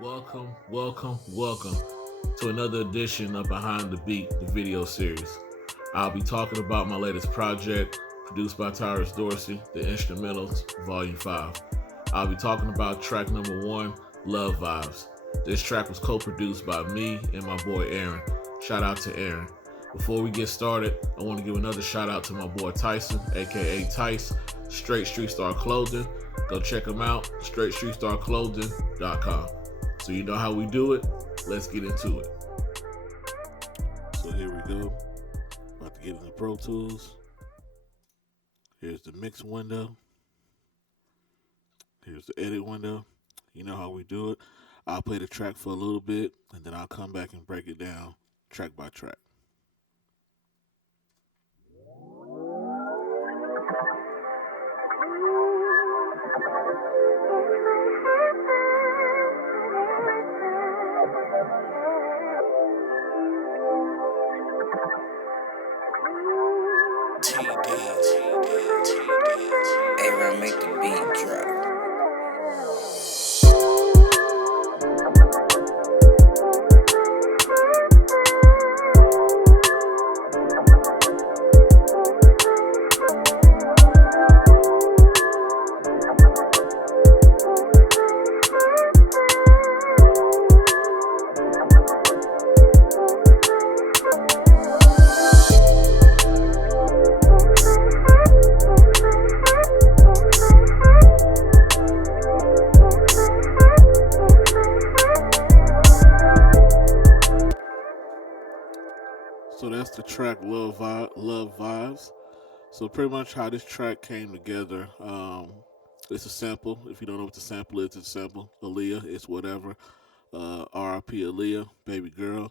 Welcome to another edition of Behind the Beat, the video series. I'll be talking about my latest project, produced by Tyrus Dorsey, the Instrumentals, Volume 5. I'll be talking about track number 1, Love Vibes. This track was co-produced by me and my boy Aaron. Shout out to Aaron. Before we get started, I want to give another shout out to my boy Tyson, aka Tice, Straight Street Star Clothing. Go check them out, straightstreetstarclothing.com. So you know how we do it. Let's get into it. So here we go. About to get into Pro Tools. Here's the mix window. Here's the edit window. You know how we do it. I'll play the track for a little bit, and then I'll come back and break it down track by track. A-Run make the beat drop. So that's the track Love Vibes. So pretty much how this track came together. It's a sample. If you don't know what the sample is, it's a sample. Aaliyah, it's whatever. R.I.P. Aaliyah, baby girl.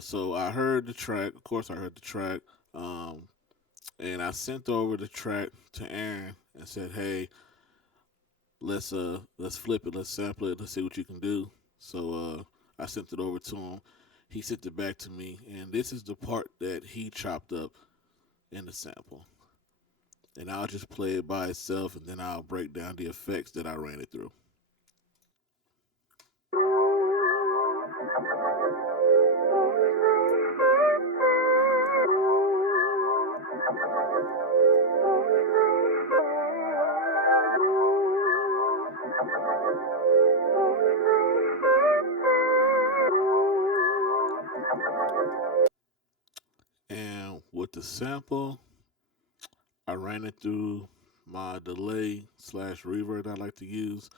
So I heard the track. Of course, I heard the track. And I sent over the track to Aaron and said, "Hey, let's flip it, let's sample it, let's see what you can do." So I sent it over to him. He sent it back to me, and this is the part that he chopped up in the sample. And I'll just play it by itself, and then I'll break down the effects that I ran it through. And with the sample, I ran it through my delay slash reverb I like to use.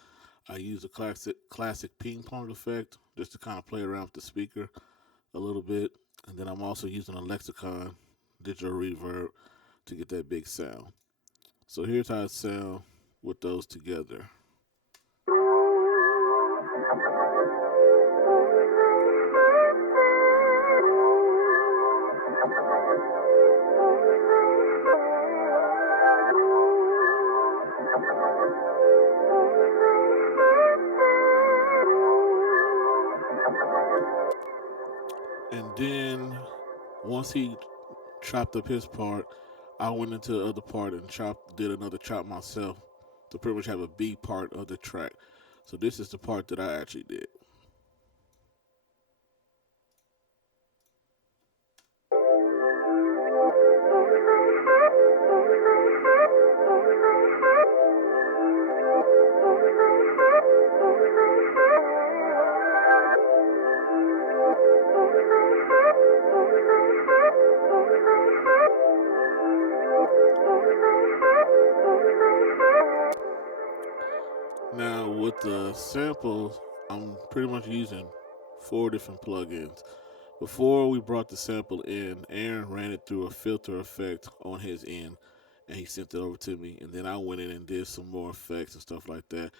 I use a classic ping pong effect just to kind of play around with the speaker a little bit. And then I'm also using a Lexicon digital reverb to get that big sound. So here's how it sounds with those together. And then once he chopped up his part, I went into the other part and did another chop myself to pretty much have a B part of the track. So this is the part that I actually did. Now with the samples, I'm pretty much using 4 different plugins. Before we brought the sample in, Aaron ran it through a filter effect on his end, and he sent it over to me. And then I went in and did some more effects and stuff like that.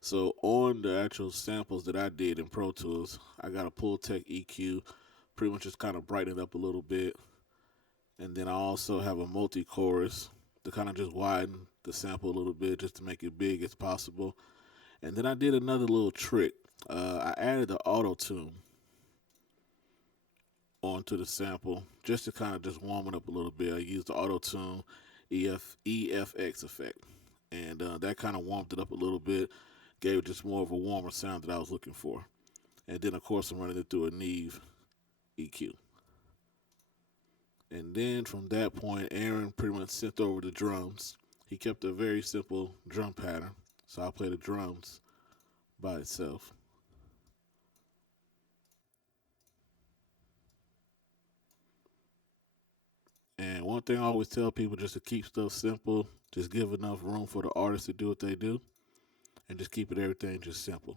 So on the actual samples that I did in Pro Tools, I got a Pultec EQ, pretty much just kind of brighten it up a little bit. And then I also have a multi-chorus to kind of just widen the sample a little bit just to make it big as possible. And then I did another little trick. I added the auto-tune onto the sample just to kind of just warm it up a little bit. I used the auto-tune EFX effect, and that kind of warmed it up a little bit. gave it just more of a warmer sound that I was looking for. And then, of course, I'm running it through a Neve EQ. And then from that point, Aaron pretty much sent over the drums. He kept a very simple drum pattern, so I'll play the drums by itself. And one thing I always tell people just to keep stuff simple, just give enough room for the artist to do what they do, and just keep it everything just simple.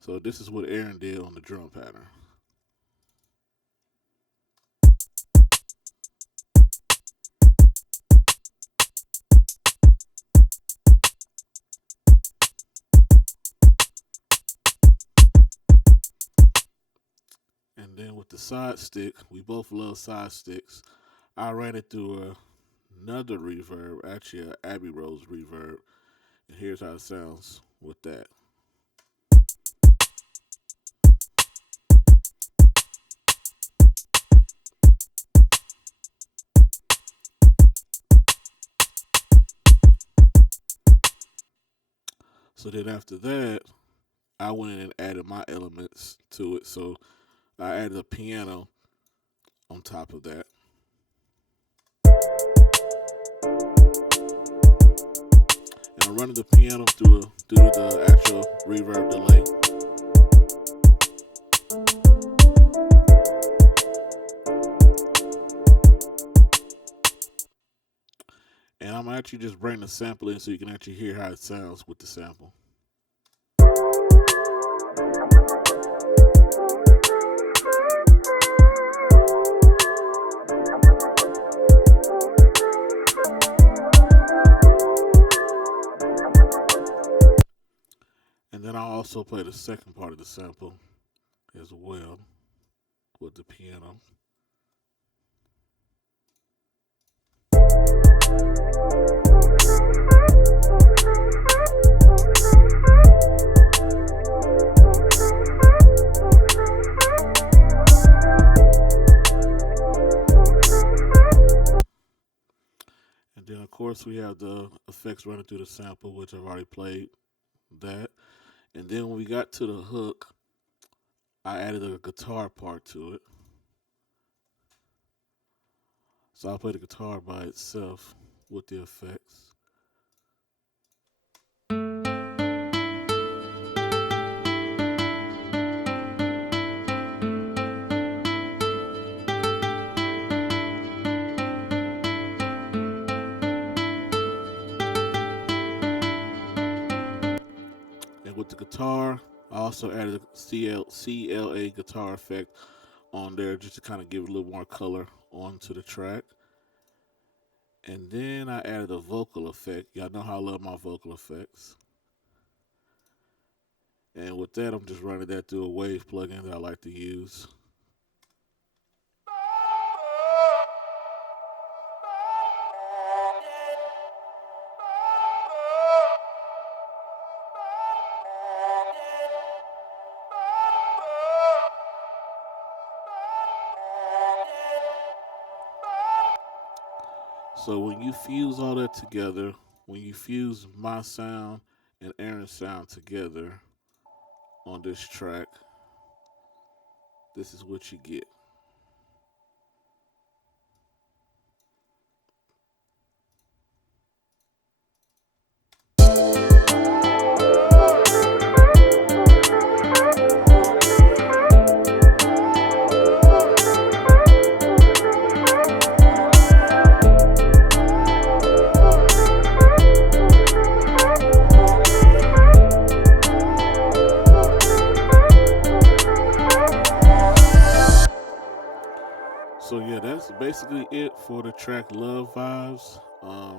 So this is what Aaron did on the drum pattern. And then with the side stick, we both love side sticks. I ran it through another reverb, actually a Abbey Rose reverb. And here's how it sounds with that. So then after that, I went in and added my elements to it. So I added a piano on top of that. And I'm running the piano through the actual reverb delay. And I'm actually just bringing the sample in so you can actually hear how it sounds with the sample. And then I'll also play the second part of the sample as well with the piano. And then, of course, we have the effects running through the sample, which I've already played that. And then when we got to the hook, I added a guitar part to it. So I'll play the guitar by itself with the effects. And with the guitar, I also added a CLA guitar effect on there just to kind of give it a little more color onto the track. And then I added a vocal effect. Y'all know how I love my vocal effects. And with that, I'm just running that through a wave plugin that I like to use. So when you fuse all that together, when you fuse my sound and Aaron's sound together on this track, this is what you get. So yeah, that's basically it for the track Love Vibes.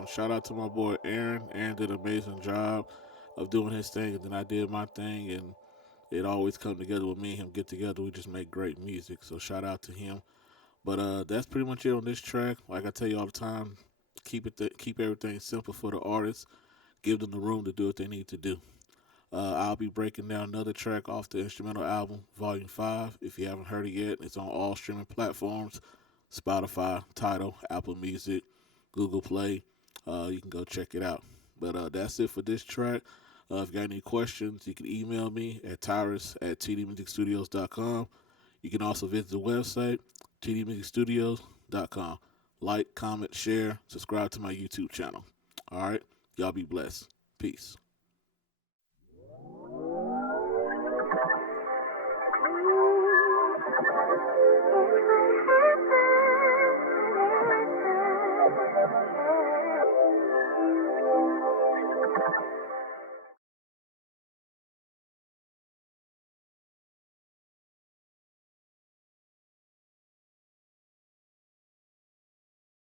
Shout out to my boy Aaron. Aaron did an amazing job of doing his thing, and then I did my thing, and it always come together with me and him get together. We just make great music. So shout out to him. But that's pretty much it on this track. Like I tell you all the time, keep everything simple for the artists. Give them the room to do what they need to do. I'll be breaking down another track off the instrumental album, Volume 5. If you haven't heard it yet, it's on all streaming platforms, Spotify, Tidal, Apple Music, Google Play. You can go check it out. But that's it for this track. If you got any questions, you can email me at Tyrus at tdmusicstudios.com. You can also visit the website, tdmusicstudios.com. Like, comment, share, subscribe to my YouTube channel. All right? Y'all be blessed. Peace.